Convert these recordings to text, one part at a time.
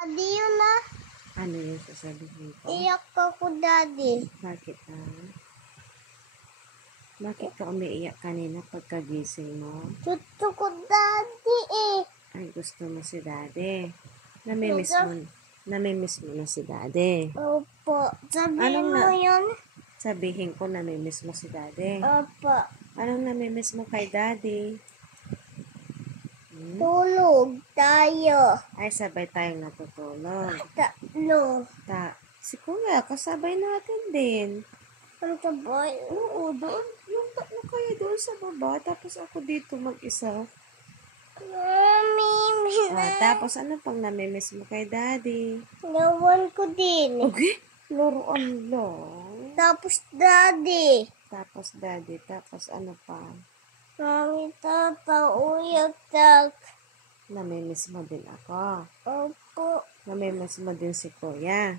Daddy yun na. Ano yung sasabihin ko? Iyak ako, Daddy. Bakit Bakit ka umiiyak kanina pagkagising mo? Gusto ko, Daddy Ay, gusto mo si Daddy. Namimiss mo na si Daddy. Opo. Sabihin mo yun? Sabihin ko namimiss mo si Daddy. Opo. Anong namimiss mo kay Daddy? Tulog tayo. Ay, sabay tayong natutulog. Tatlo. Si Kuya, kasabay natin din. Ang sabay? Oo, doon. Yung tatlo kayo doon sa baba, tapos ako dito mag-isa. Mami, Tapos ano pang namimiss mo kay Daddy? nawan ko din. Okay. Laruan lang. Tapos Daddy. Tapos Daddy, tapos ano pa? Mami, Tata, uyak tak. Namimiss mo din ako. Opo. Namimiss mo din si Kuya.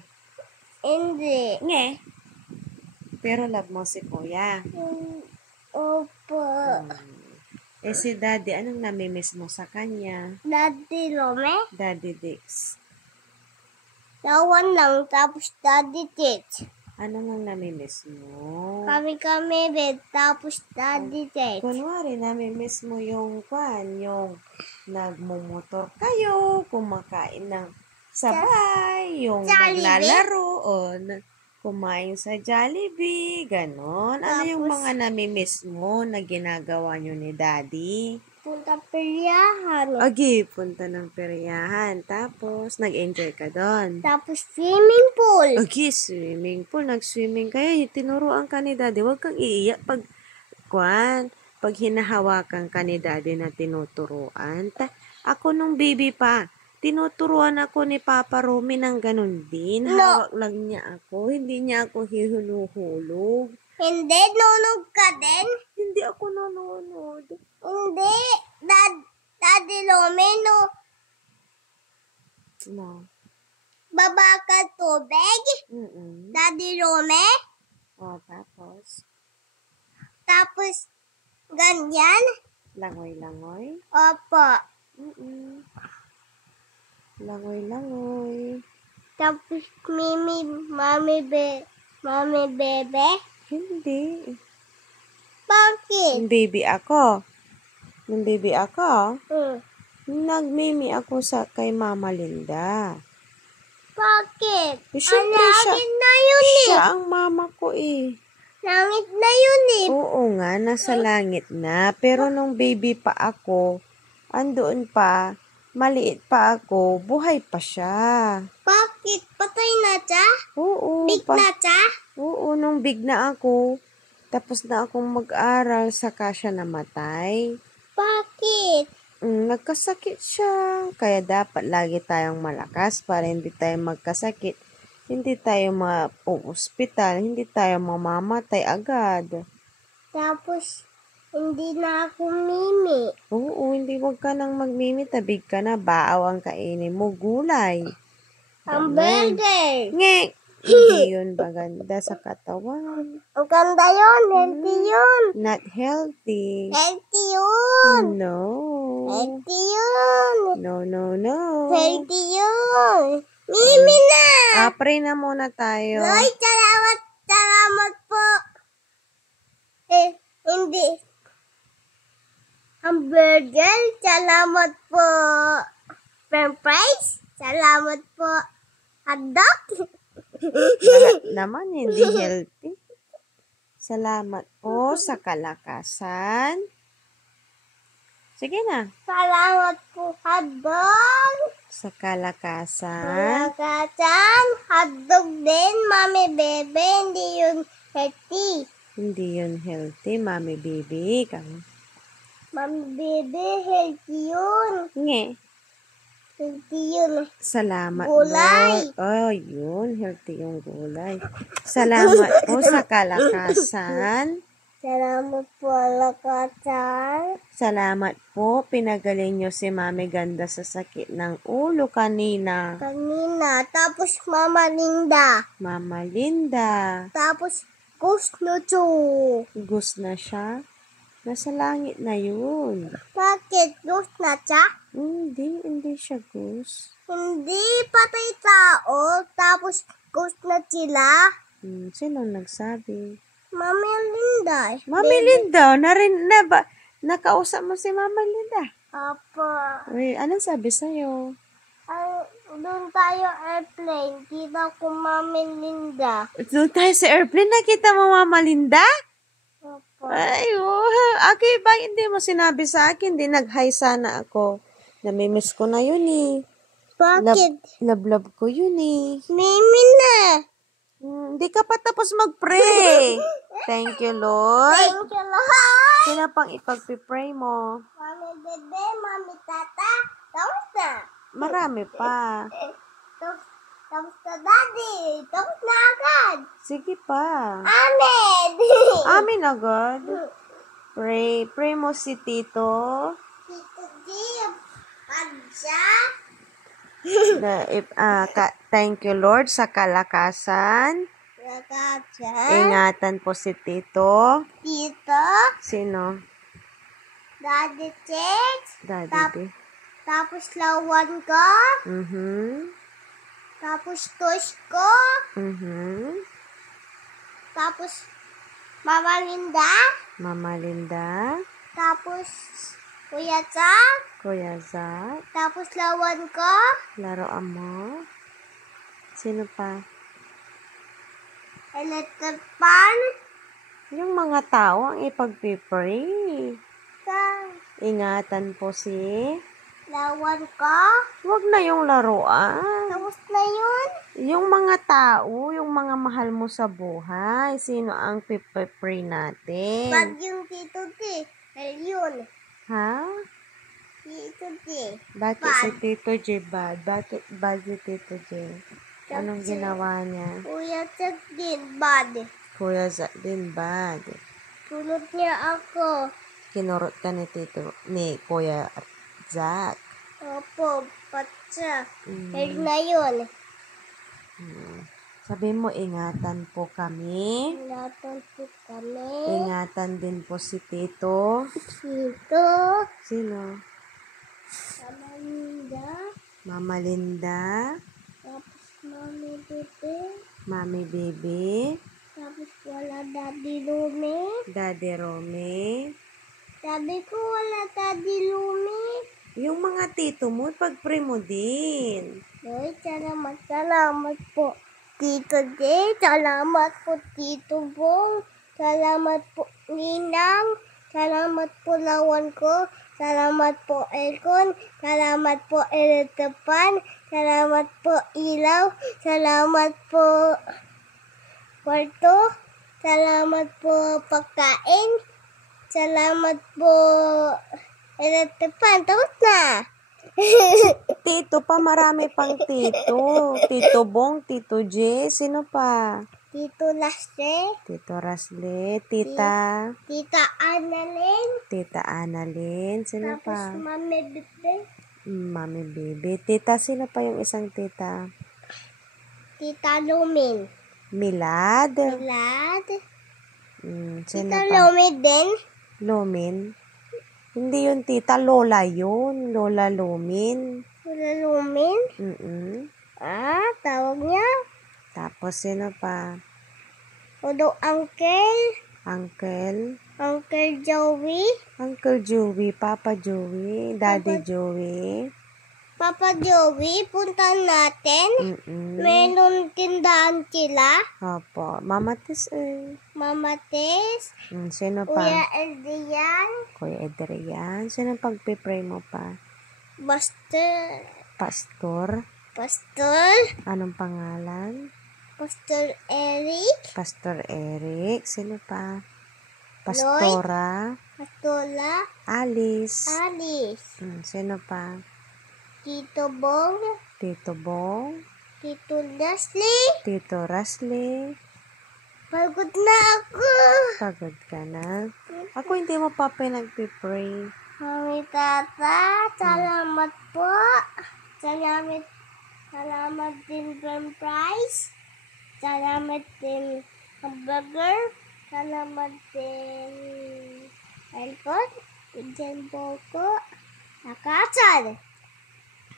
Hindi. Nge. Pero love mo si Kuya. Opo. Si Daddy, anong namimiss mo sa kanya? Daddy Rome? Daddy Dix. Nawan lang, tapos Daddy Tits. Ano nang namimiss mo? Kami, bed, tapos Daddy Tits. Kunwari, namimiss mo yung nagmumotor kayo, kumakain ng sabay, yung naglalaro, o kumain sa Jollibee, ganon. Ano yung mga namimiss mo na ginagawa nyo ni Daddy? Punta peryahan. Punta ng peryahan. Tapos, nag-enjoy ka doon. Tapos swimming pool. Swimming pool. Nag-swimming kayo. Tinuruan ka ni Daddy. Huwag kang iiyak pag hinahawakan ka ni Daddy na tinuturuan. Ako nung baby pa, tinuturuan ako ni Papa Romy ng ganun din. Hawak lang niya ako. Hindi niya ako hihuluhulog. Hindi, nunog ka din? Hindi ako nanonood. Hindi. Daddy Rome, No. Baba ka tubig? Daddy Rome? Tapos? Tapos, ganyan? Langoy-langoy? Opo. Langoy-langoy. Tapos, mami, bebe? Hindi. Bakit? Nung baby ako, nagmimi ako kay Mama Linda. Bakit? Siyempre Langit na yun siya ang mama ko Langit na yun Oo nga, nasa langit na. Pero nung baby pa ako, andoon pa, maliit pa ako, buhay pa siya. Bakit? Patay na siya? Oo. Big na siya? Oo, nung big na ako, tapos na akong mag-aral, saka siya namatay. Bakit? Nagkasakit siya. Kaya dapat lagi tayong malakas para hindi tayo magkasakit. Hindi tayo ma-hospital, hindi tayo mamamatay agad. Tapos, hindi na ako mimi. Oo, huwag ka nang magmimi, tabig ka na, baaw ang kainin mo, gulay. Hamburger. Nge! Hindi yun maganda sa katawan. Ang ganda yun. Healthy yun. Not healthy. Healthy yun. No. Healthy yun. No. Healthy yun. Mimi na. Pray na muna tayo. Lord, salamat po. Hindi. Hamburger, salamat po. French fries, salamat po. Hotdog. Lahat naman hindi healthy. Salamat po sa kalakasan. Sige na. Salamat po, hotdog. Sa kalakasan. Hotdog din, mami, bebe. Hindi yun healthy. Hindi yun healthy, mami, baby. Mami, bebe, healthy yun. Nge. Healthy yun. Salamat, gulay. Lord. Yun. Healthy yung gulay. Salamat po sa kalakasan. Salamat po, kalakasan. Salamat po. Pinagaling nyo si Mami Ganda sa sakit ng ulo kanina. Tapos Mama Linda. Tapos Gus na siya. Nasa langit na yun. Bakit? Gus na siya? Hindi siya Gus. Hindi patay tao, tapos ghost na sila. Sino nagsabi? Mami Linda. Mami Linda, nakausap mo si Mama Linda. Apa. Uy, anong sabi sa'yo? Doon tayo airplane. Kita ko Mami Linda. Doon tayo sa airplane, nakita mo Mama Linda? Apa. Ay, okay ba? Hindi mo sinabi sa akin, hindi nag-hi sana ako. Namimiss ko na yun eh. Bakit? Love ko yun eh. Mimi na. Hindi ka pa tapos mag-pray. Thank you, Lord. Thank you, Lord. Sino pang ipag-pray mo? Mami bebe, mami tata. Tapos na. Marami pa. Tapos na daddy. Tapos na agad. Sige pa. Amen. Amin agad. Pray mo si Tito. Tito Jim. Padya. Thank you, Lord, sa kalakasan. Ragazza. Ingatan po si Tito. Tito. Sino? Daddy Chicks. Daddy. Tapos lawan ko. Tapos tush ko. Tapos Mama Linda. Mama Linda. Tapos Kuya Jack. Kuya Zach. Tapos lawan ko. Laruan mo. Sino pa? Electric pan. Yung mga tao ang ipag-pray. Sa Ingatan po si... lawan ko. Huwag na yung laruan. Tapos na yun. Yung mga tao, yung mga mahal mo sa buhay, sino ang pipray natin? Bad yung Tito T. Yun. Ha? Tito T. Bakit Bad. si Tito J bad? Bakit bad si Tito J? Anong Kasi ginawa niya? Kuya Jack din bad. Kuya Zach din bad. Sunod niya ako. Kinurot ka ni Kuya Zach. Opo, patsa. Na yun. Sabi mo, ingatan po kami. Ingatan po kami. Ingatan din po si Tito. Tito. Sino? Mama Linda. Mama Linda. Tapos Mami Bebe. Mami Baby. Tapos wala Daddy Lumi. Daddy Romy. Sabi ko wala Daddy Lumi. Yung mga tito mo, pag-pray mo din. Doy, salamat po. Tito J, salamat po Tito Bong. Salamat po Ninang. Salamat po lawan ko. Salamat po aircon. Salamat po electripan. Salamat po ilaw. Salamat po kwarto. Salamat po pagkain. Salamat po electripan. Tapos na. Tito pa, marami pang tito. Tito Bong, Tito J, sino pa? Tito Lastre. Tito Rasle, Tita. Tita Annalyn. Tita Annalyn, sino Tapos pa? Mami Bebe. Mami Baby. Tita, sino pa yung isang tita? Tita Lumin. Milad. Lad. Sino Tita pa? Lumin din. Lumin. Hindi yun tita, Lola yun. Lola Lumin. Tita Lumin. Tawag niya. Tapos, sino pa? Odo Uncle. Uncle. Uncle Joey. Uncle Joey, Papa Joey, Daddy Joey. Papa Joey, punta natin. Meron tindahan sila. Opo. Mama Tis Mama Tess. Sino pa? Kuya Adrian. Kuya Adrian. Sino pag-pray mo pa? Pastor. Pastor. Anong pangalan? Pastor Eric. Pastor Eric. Sino pa? Pastora. Pastola. Alice. Sino pa? Tito Bong. Tito Bong. Tito Leslie. Tito Rasle. Pagod na ako. Pagod ka na? Ako hindi mo pa pinag-pray. Mami Tata, salamat po. Salamat din French fries. Salamat din hamburger. Salamat din aircon. Diyan po ko. Nakasan.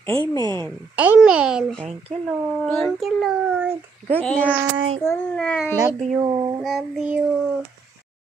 Amen. Amen. Thank you, Lord. Thank you, Lord. Good night. Good night. Love you. Love you.